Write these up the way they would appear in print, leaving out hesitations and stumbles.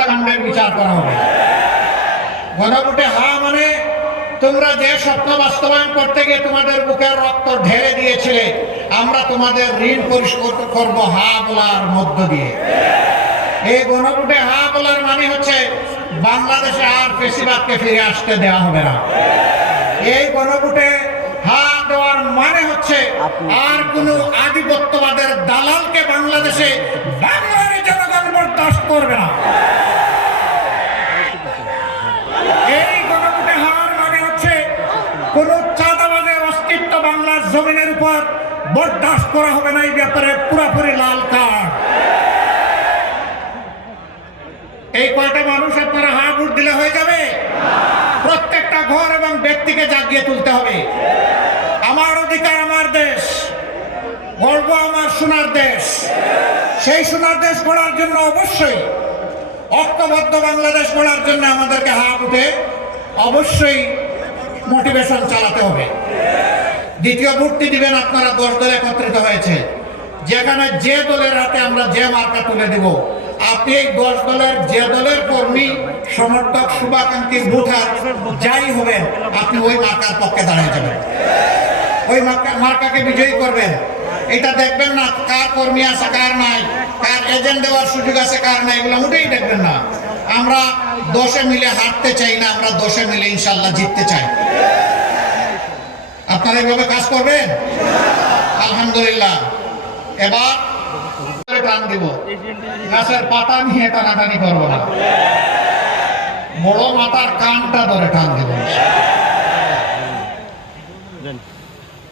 হত্যাকাণ্ডের বিচার করা হবে। গণভোটে হা মানে তোমরা যে স্বপ্ন বাস্তবায়ন করতে গিয়ে তোমাদের বুকের রক্ত ঢেলে দিয়েছিলে, আমরা তোমাদের ঋণ পরিশোধ করব হা বলার মধ্য দিয়ে। এই গণভোটে হা বলার মানে হচ্ছে বাংলাদেশে আর ফ্যাসিবাদকে ফিরে আসতে দেওয়া হবে না। এই গণভোটে হা দেওয়ার মানে হচ্ছে আর কোন আধিপত্যবাদের দালালকে বাংলাদেশে বাংলার জনগণ বরদাস্ত করবে না। এই গণভোটে হার মানে হচ্ছে কোন চাঁদাবাজের অস্তিত্ব বাংলার জমিনের উপর বরদাস্ত করা হবে না। এই ব্যাপারে পুরোপুরি লাল কার্ড। এই কয়টা মানুষ আপনারা হা ভোট দিলে হয়ে যাবে? প্রত্যেকটা ঘর এবং ব্যক্তিকে জাগিয়ে তুলতে হবে। আমার অধিকার আমার দেশ, গর্ব আমার সোনার দেশ। সেই সোনার দেশ গড়ার জন্য অবশ্যই ঐক্যবদ্ধ বাংলাদেশ গড়ার জন্য আমাদেরকে হা ভোটে অবশ্যই মোটিভেশন চালাতে হবে। দ্বিতীয় ভোটটি দিবেন আপনারা 10 দল একত্রিত হয়েছে, যেখানে যে দলের হাতে আমরা যে মার্কা তুলে দেব, আপনি এই 10 দলের যে দলের কর্মী সমর্থক শুভাকাঙ্ক্ষী ভোটার যাই হবেন, আপনি ওই মার্কার পক্ষে দাঁড়িয়ে যাবেন, ওই মার্কাকে বিজয়ী করবেন। এটা দেখবেন না কার কর্মী আছে কার নাই, কার এজেন্ট দেওয়ার সুযোগ আছে কার নাই, এগুলো মোটেই দেখবেন না। আমরা 10-এ মিলে হারতে চাই না, আমরা 10-এ মিলে ইনশাল্লাহ জিততে চাই। আপনারা এইভাবে কাজ করবেন? আলহামদুলিল্লাহ। এবার টান দিব, গাছের পাতা নিয়ে টানাটানি করবো না, বড় মাথার কানটা ধরে টান দিব।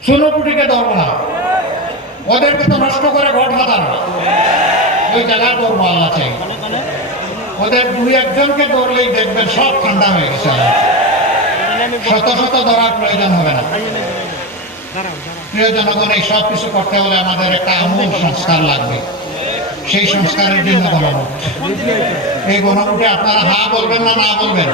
চুনোপুটিকে ধরবো না, ওদেরকে তো নষ্ট করে ঘট হাতানো, ওই জায়গায় ধরবো আল্লাহ চাই। ওদের 2-1জনকে ধরলেই দেখবেন সব ঠান্ডা হয়ে গেছে। শত শত ধরার প্রয়োজন হবে না। প্রিয় জনগণ, এই সব কিছু করতে হলে আমাদের একটা আমূল সংস্কার লাগবে। সেই সংস্কারের জন্য গণভোট। এই গণভোটে আপনারা হা বলবেন না না বলবেন?